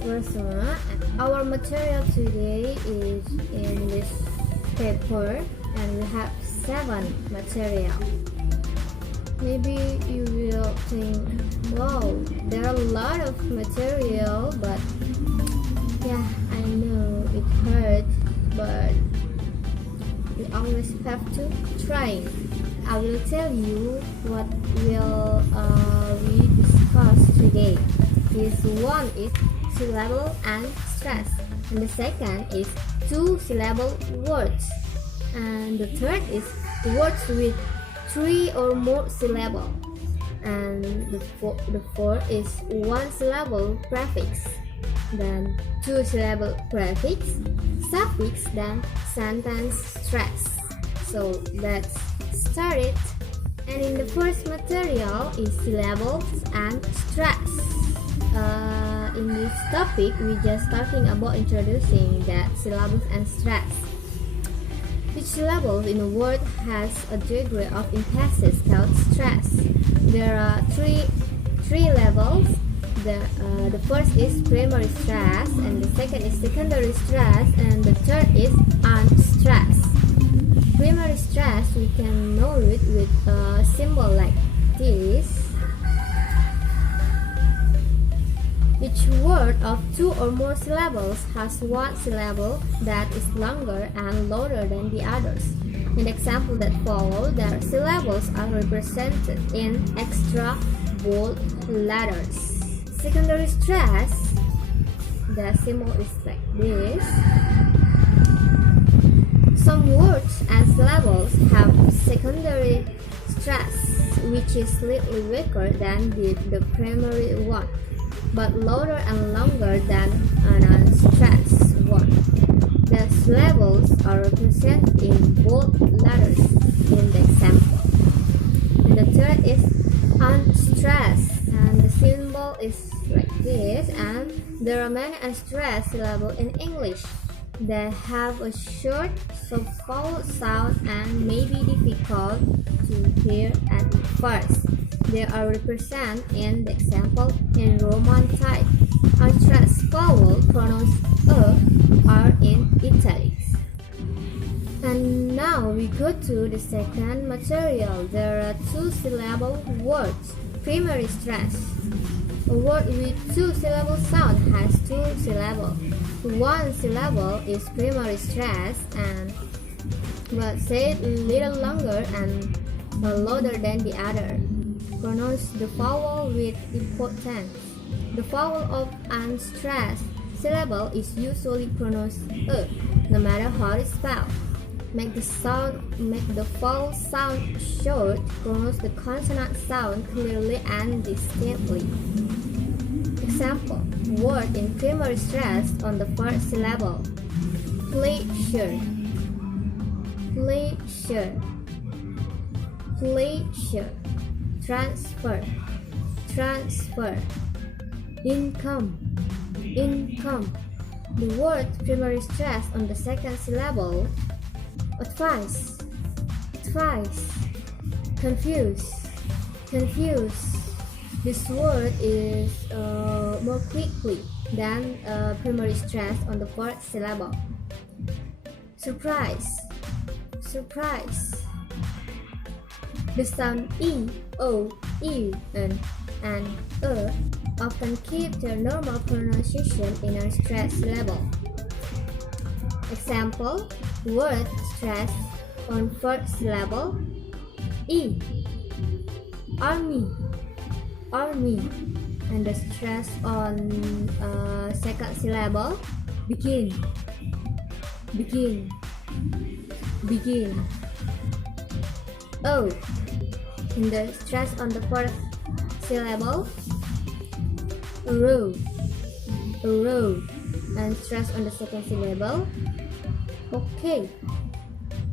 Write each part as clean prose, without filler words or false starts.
Rosana. Our material today is in this paper and we have 7 material. Maybe you will think, wow, there are a lot of material, but yeah, I know it hurts, but we always have to try. I will tell you what will we discuss today. This one is syllable and stress, and the second is 2-syllable words, and the third is words with 3 or more syllables, and the fourth is 1-syllable prefix, then 2-syllable prefix, suffix, then sentence stress. So let's start it. And in the first material is syllables and stress. In this topic, we just talking about introducing that syllables and stress. Each syllable in a word has a degree of emphasis called stress. There are three levels. The first is primary stress, and the second is secondary stress, and the third is unstressed. Primary stress, we can know it with a symbol like this. Each word of 2 or more syllables has 1 syllable that is longer and louder than the others. In the example that follow, their syllables are represented in extra bold letters. Secondary stress, the symbol is like this. Some words and syllables have secondary stress, which is slightly weaker than the primary one, but louder and longer than an unstressed one. The syllables are represented in bold letters in the example. And the third is unstressed, and the symbol is like this. And there are many unstressed syllables in English. They have a short, soft vowel sound and may be difficult to hear at first. They are represented in the example in Roman type. Unstressed vowel pronounced are in italics. And now we go to the second material. There are 2-syllable words. Primary stress. A word with 2-syllable sound has 2 syllables. 1 syllable is primary stress, and but said a little longer and louder than the other. Pronounce the vowel with importance. The vowel of unstressed syllable is usually pronounced no matter how it's spelled. Make the vowel sound short. Pronounce the consonant sound clearly and distinctly. Example: word in primary stress on the first syllable. Pleasure, pleasure, pleasure. Transfer, transfer. Income, income. The word primary stress on the second syllable. Advice, advice. Confuse, confuse. This word is more quickly than primary stress on the fourth syllable. Surprise, surprise. The sound E, O, U, and often keep their normal pronunciation in a stress syllable. Example: word stress on fourth syllable. E. Army, army. And the stress on second syllable. Begin, begin, begin. O. In the stress on the fourth syllable. Row, row. And stress on the second syllable. Okay,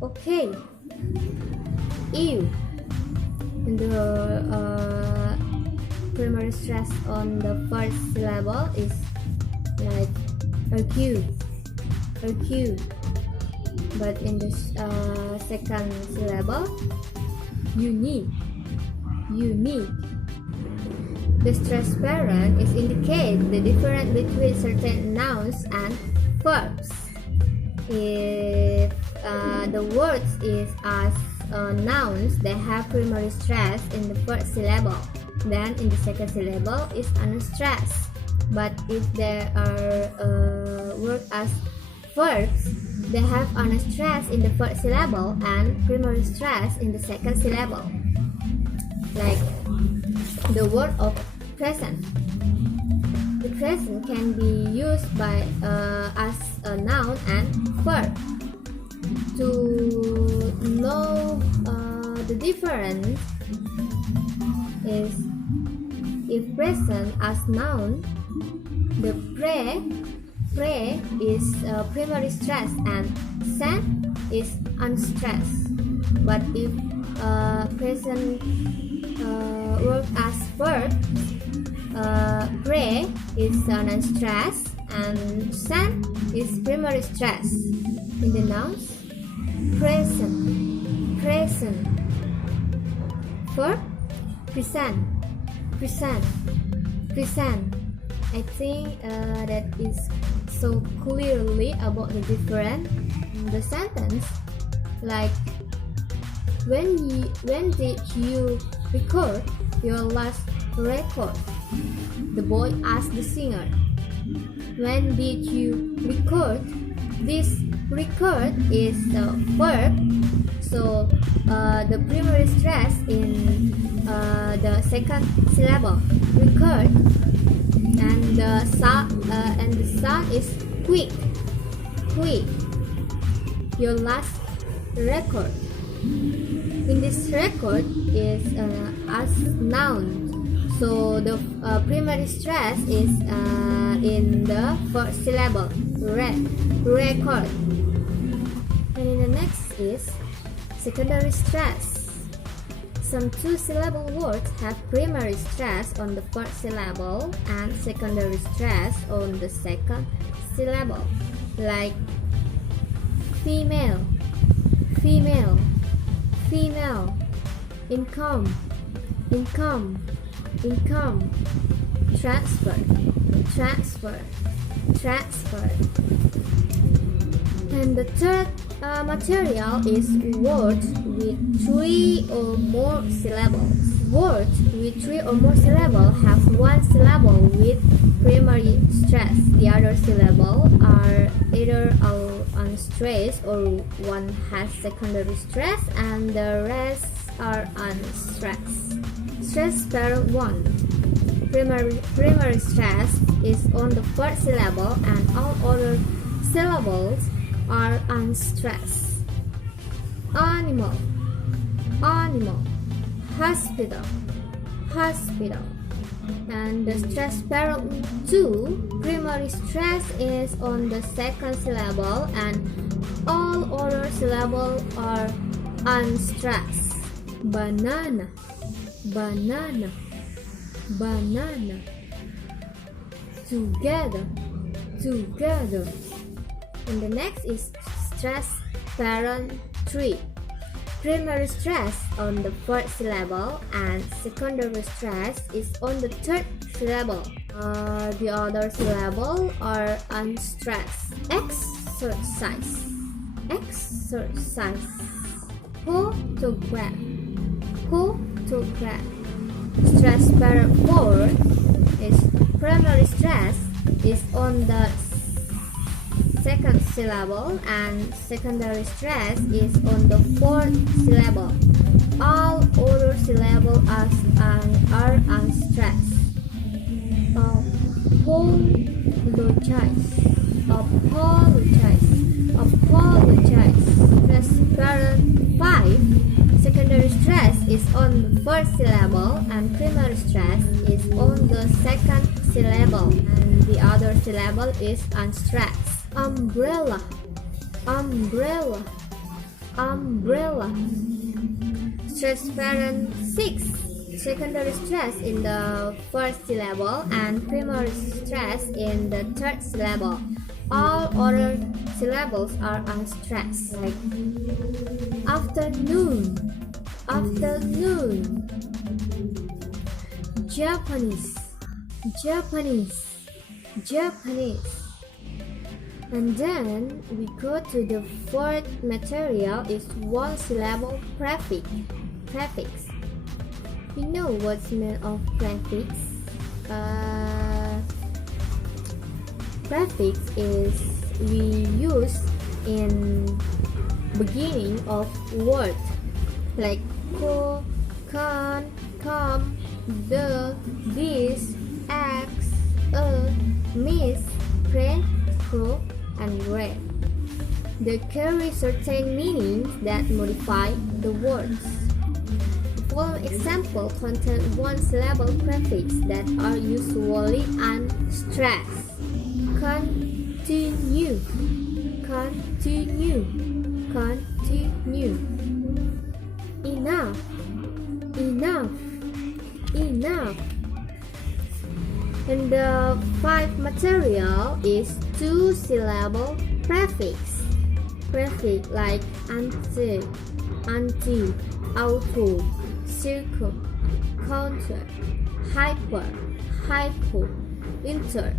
okay. Ew. And the primary stress on the first syllable is like argue, argue. But in the second syllable, unique, unique. The stressed parent is indicate the difference between certain nouns and verbs. If the words is as nouns, they have primary stress in the first syllable. Then in the second syllable is unstressed. But if they are words as verbs, they have unstressed in the first syllable and primary stress in the second syllable. Like the word of present. The present can be used by as a noun and verb. To know the difference is if present as noun, the pre is primary stress and sen is unstressed. But if present work as verb, pre is unstressed and sen is primary stress. In the nouns, present, verb, present. I think that is so clearly about the difference. The sentence, like when did you record your last record? The boy asked the singer. When did you record? This record is the verb, so the primary stress in the second syllable, record, and the sound is quick. Your last record. In this record is as noun, so the primary stress is in the first syllable, record. And in the next is secondary stress. Some two-syllable words have primary stress on the first syllable and secondary stress on the second syllable, like female, income, transfer. And the third material is words with 3 or more syllables. Words with 3 or more syllables have one syllable with primary stress. The other syllables are either unstressed or one has secondary stress and the rest are unstressed. Stress parent 1. Primary stress is on the first syllable and all other syllables are unstressed. Animal, hospital. And the stress parent 2, primary stress is on the second syllable and all other syllables are unstressed. Banana. Together. And the next is stress parent 3. Primary stress on the first syllable and secondary stress is on the third syllable. The other syllables are unstressed. Exercise. Photograph. Stress parent 4 is primary stress is on the second syllable and secondary stress is on the fourth syllable. All other syllables are unstressed. Apologize. Stress parent 5. Secondary stress is on the first syllable and primary stress is on the second syllable and the other syllable is unstressed. Umbrella. Stress parent 6. Secondary stress in the first syllable and primary stress in the third syllable. All other syllables are unstressed, like afternoon. Japanese, Japanese, Japanese. And then we go to the fourth material is one syllable prefix. Prefix. You know what's meant of prefix? Prefix is we use in beginning of word like ko, con, come, the, this, x, miss, pre, pro, and re. They carry certain meanings that modify the words. The following example contain one syllable prefix that are usually unstressed. Continue, continue, continue. Enough, enough, enough. And the fifth material is two syllable prefix. Prefix like until, auto, circle, counter, hyper, hypo, inter,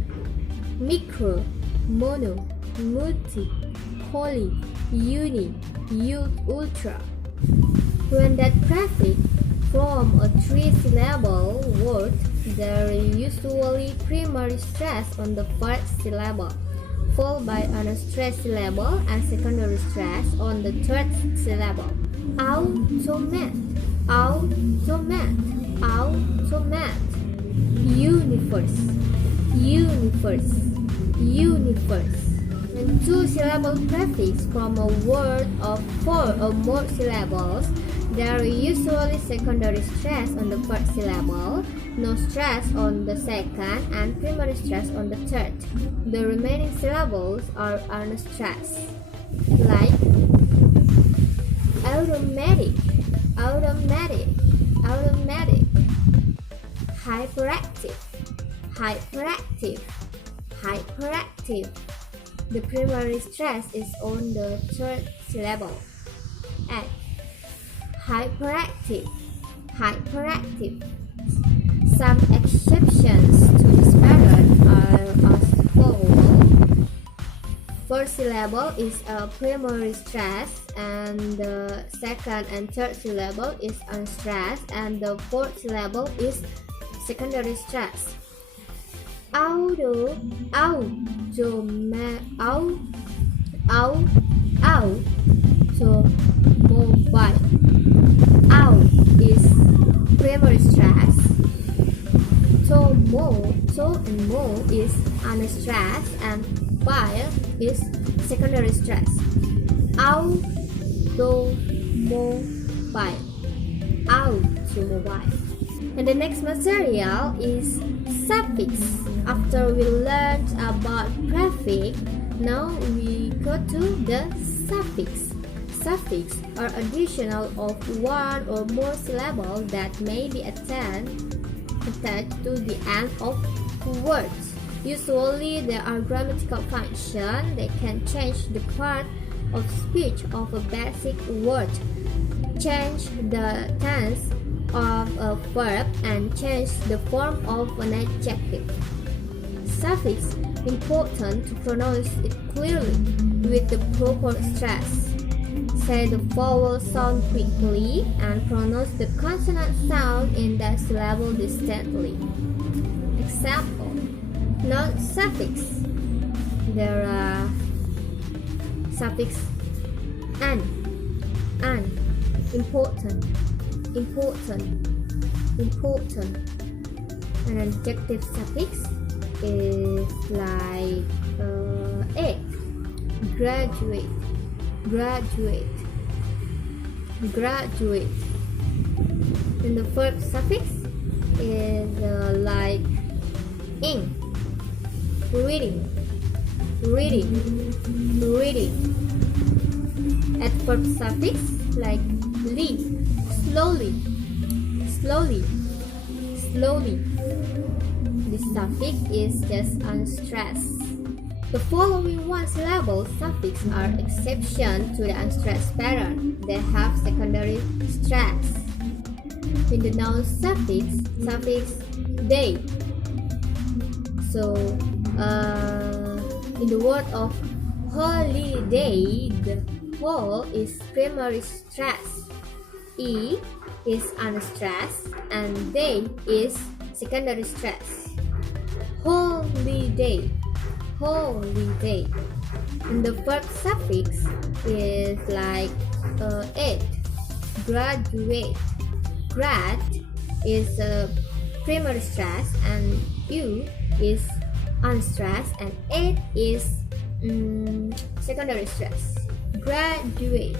micro, mono, multi, poly, uni, ultra. When that prefix form a three-syllable word, there is usually primary stress on the first syllable, followed by an unstressed syllable and secondary stress on the third syllable. Automat, automat, automat. Universe, universe, universe. And two-syllable prefix from a word of four or more syllables, there is usually secondary stress on the first syllable, no stress on the second, and primary stress on the third. The remaining syllables are unstressed, like automatic, automatic, automatic, hyperactive, hyperactive, hyperactive. The primary stress is on the third syllable. And hyperactive, hyperactive. Some exceptions to this pattern are as follows. First syllable is a primary stress, and the second and third syllable is unstressed, and the fourth syllable is secondary stress. Auto, automobile, out is primary stress. To and mo is unstressed, and bile is secondary stress. Automobile, automobile. And the next material is suffix. After we learned about prefix, now we go to the suffix. Suffix are additional of one or more syllables that may be attached to the end of words. Usually there are grammatical functions. They can change the part of speech of a basic word, change the tense of a verb, and change the form of an adjective. Suffix important to pronounce it clearly with the proper stress. Say the vowel sound quickly and pronounce the consonant sound in that syllable distinctly. Example: non-suffix. There are suffix an, important, important, important. An adjective suffix is like egg, graduate, graduate, graduate. And the verb suffix is like ing, reading, reading, reading. Adverb suffix like li, slowly, slowly, slowly. The suffix is just unstressed. The following one-syllable suffix are exception to the unstressed pattern. They have secondary stress. In the noun suffix, suffix day. So, in the word of holiday, the whole is primary stress, E is unstressed, and day is secondary stress. Holiday, holiday. And the verb suffix is like ed, graduate. Grad is primary stress, and U is unstressed, and ed is secondary stress. Graduate,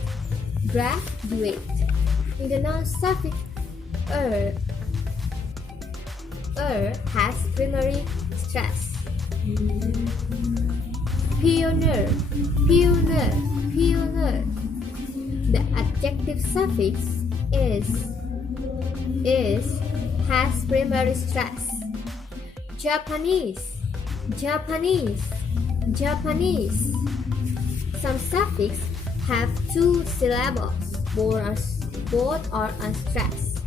graduate. In the noun suffix has primary stress. Pioneer, pioneer, pioneer. The adjective suffix is has primary stress. Japanese, Japanese, Japanese. Some suffix have two syllables, both are unstressed.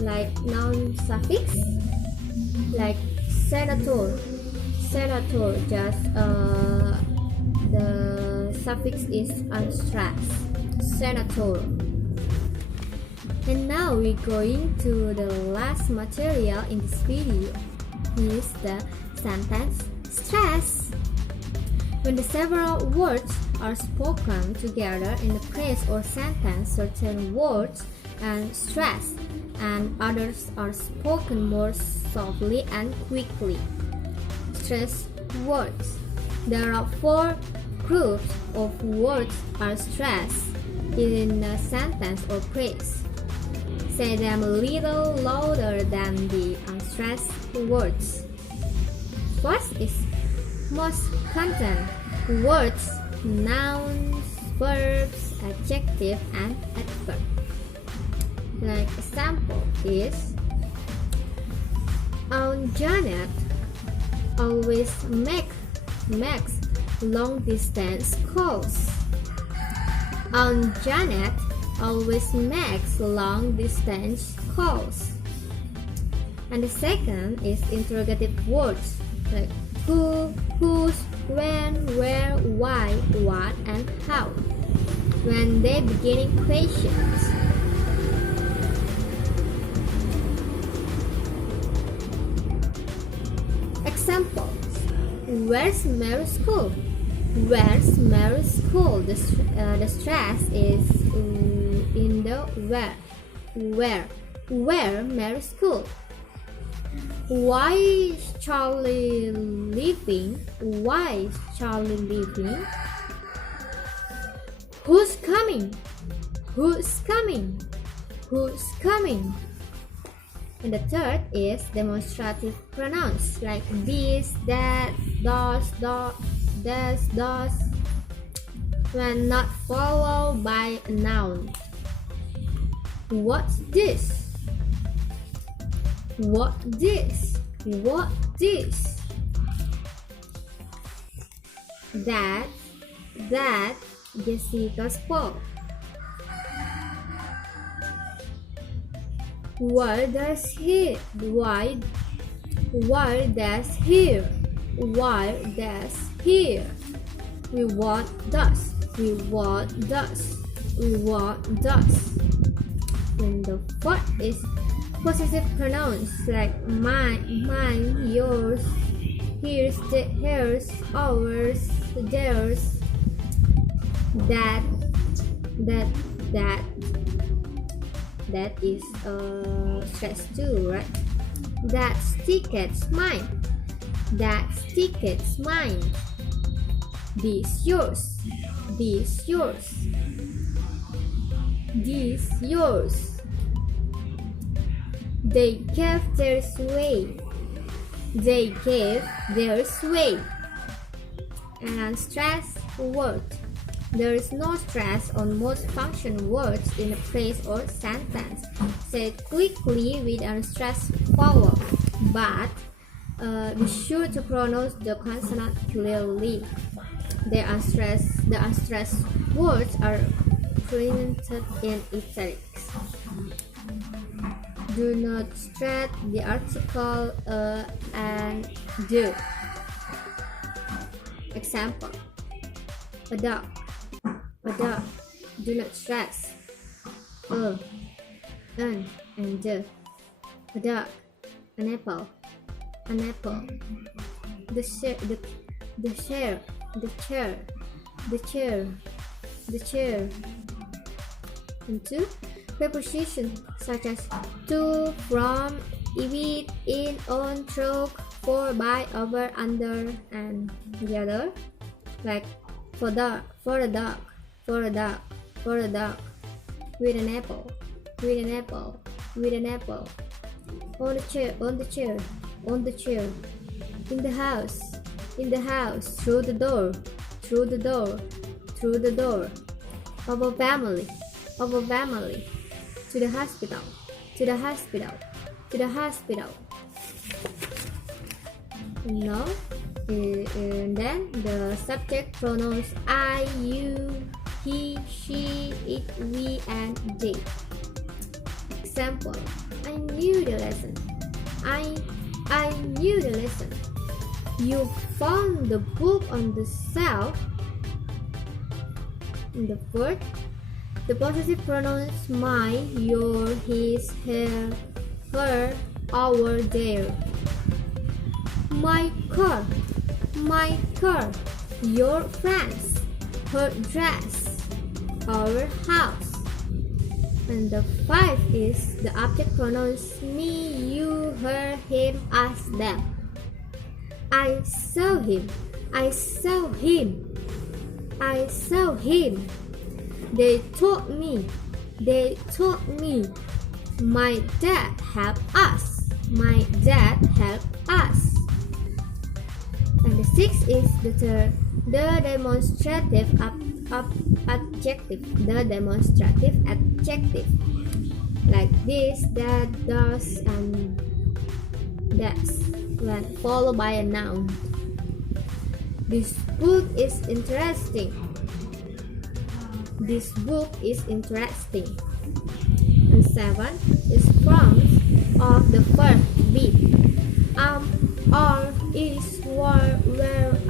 Like noun suffix, like senator, senator, just the suffix is unstressed. Senator. And now we're going to the last material in this video, is the sentence stress. When the several words are spoken together in a phrase or sentence, certain words and stress and others are spoken more softly and quickly. Stress words. There are 4 groups of words are stressed in a sentence or phrase. Say them a little louder than the unstressed words. First is most content words, nouns, verbs, adjective, and adverb. Like example is Aunt Janet always makes long distance calls. Aunt Janet always makes long distance calls. And the second is interrogative words like who, whose, when, where, why, what, and how. When they beginning questions. Examples. Where's Mary's school? Where's Mary's school? The stress is in the where Mary's school. Why is Charlie leaving? Why is Charlie leaving? Who's coming? Who's coming? Who's coming? And the third is demonstrative pronouns like this, that, those, thus, when not followed by a noun. What's this? What this? What this? That Jessica spoke. Why does he? Why does here? Why does here? We want thus. We want thus. We want thus. And the fourth is possessive pronouns like mine, yours, hers, ours, theirs, that is stress too, right? That's tickets, mine. That's tickets, mine. This yours. This yours. This yours. They gave their sway. They gave their sway. And stress word. There is no stress on most function words in a phrase or sentence. Say it quickly with unstressed vowel, but be sure to pronounce the consonant clearly. The unstressed words are printed in italics. Do not stress the article and do. Example: a dog, a dog. Do not stress an and the. A dog, an apple, an apple. The chair, the chair, the chair, the chair, the chair. And two, prepositions such as to, from, with, in, on, through, for, by, over, under, and the other, like for dog, for a dog, for a dog, for a dog, with an apple, with an apple, with an apple, on the chair, on the chair, on the chair, in the house, through the door, through the door, through the door, of a family, to the hospital, to the hospital, to the hospital. No, and then the subject pronouns I, you, he, she, it, we, and they. Example: I knew the lesson. I knew the lesson. You found the book on the shelf. In the fourth, the possessive pronouns my, your, his, her, our, their. My car, your friends, her dress, our house. And the five is the object pronouns me, you, her, him, us, them. I saw him, I saw him, I saw him. They told me, my dad helped us, my dad helped us. And the sixth is the demonstrative adjective, the demonstrative adjective, like this, that, does, and that's, when followed by a noun. This book is interesting. This book is interesting. And seven is forms of the verb be. Are, is, were,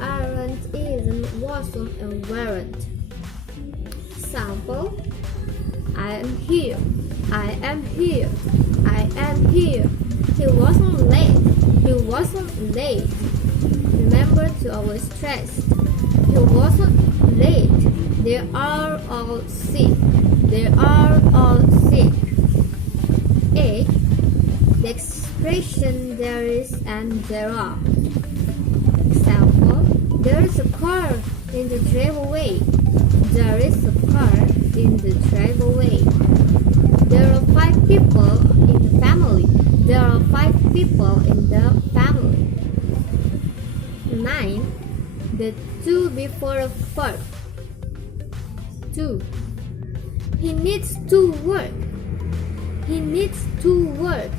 aren't, isn't, wasn't, and weren't. Example: I am here, I am here, I am here. He wasn't late, he wasn't late. Remember to always stress. He wasn't late. They are all sick. They are all sick. 8. The expression there is and there are. Example: there is a car in the driveway. There is a car in the driveway. There are 5 people in the family. There are 5 people in the family. 9. The to before a verb. 2. He needs to work. He needs to work.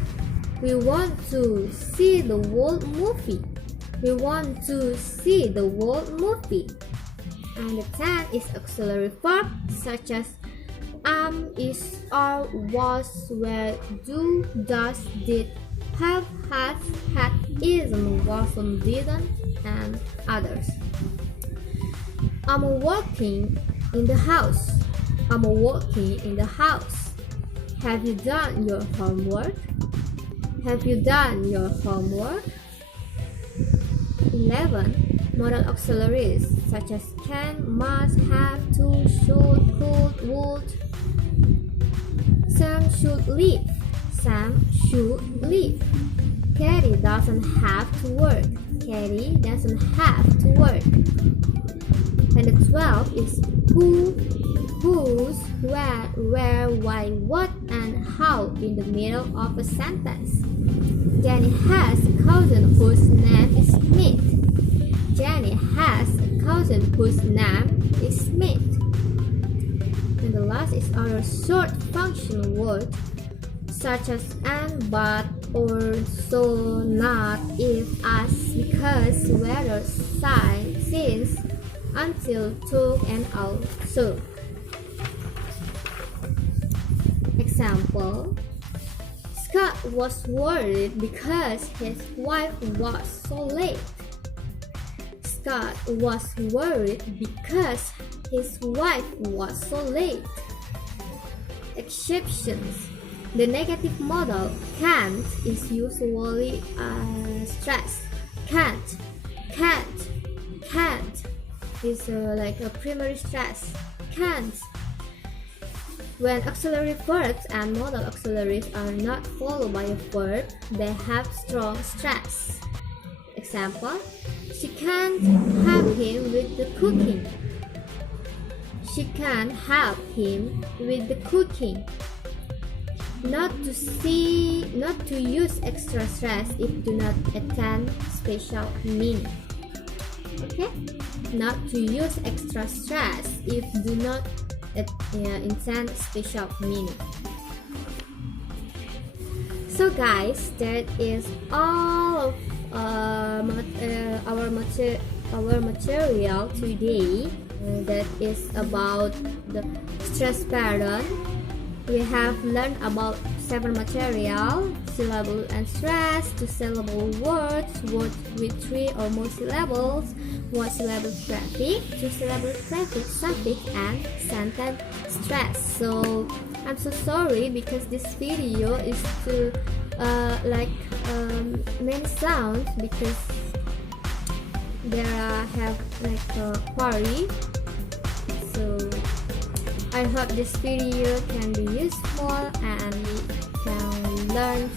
We want to see the whole movie. We want to see the whole movie. And the 10 is auxiliary verb such as is, are, was, were, do, does, did, have, has, had, isn't, wasn't, didn't, and others. I'm working in the house. I'm working in the house. Have you done your homework? Have you done your homework? 11. Modal auxiliaries such as can, must, have, to, should, could, would. Sam should leave. Sam should leave. Katie doesn't have to work. Katie doesn't have to work. And the 12 is who, whose, where, why, what, and how in the middle of a sentence. Jenny has a cousin whose name is Smith. Jenny has a cousin whose name is Smith. And the last is other short functional words such as and, but, or, so, not, if, as, because, whether, since, until, took, and also. Example: Scott was worried because his wife was so late. Scott was worried because his wife was so late. Exceptions. The negative modal can't is usually stressed. Can't is like a primary stress. Can't. When auxiliary verbs and modal auxiliaries are not followed by a verb, they have strong stress. Example, she can't help him with the cooking. She can't help him with the cooking. Not to use extra stress if do not attend special meaning. Okay? Not to use extra stress if do not intend special meaning. So guys, that is all of our material today. That is about the stress pattern. We have learned about 7 material, syllable and stress, 2-syllable words, words with 3 or more syllables, 1-syllable prefix, 2-syllable prefix, suffix, and sentence stress. So I'm so sorry because this video is too many sounds because there have like a query. So I hope this video can be useful and we can learn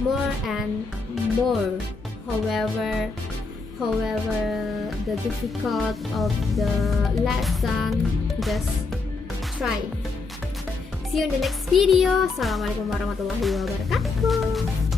more and more. However the difficult of the lesson, just try. See you in the next video. Assalamualaikum warahmatullahi wabarakatuh.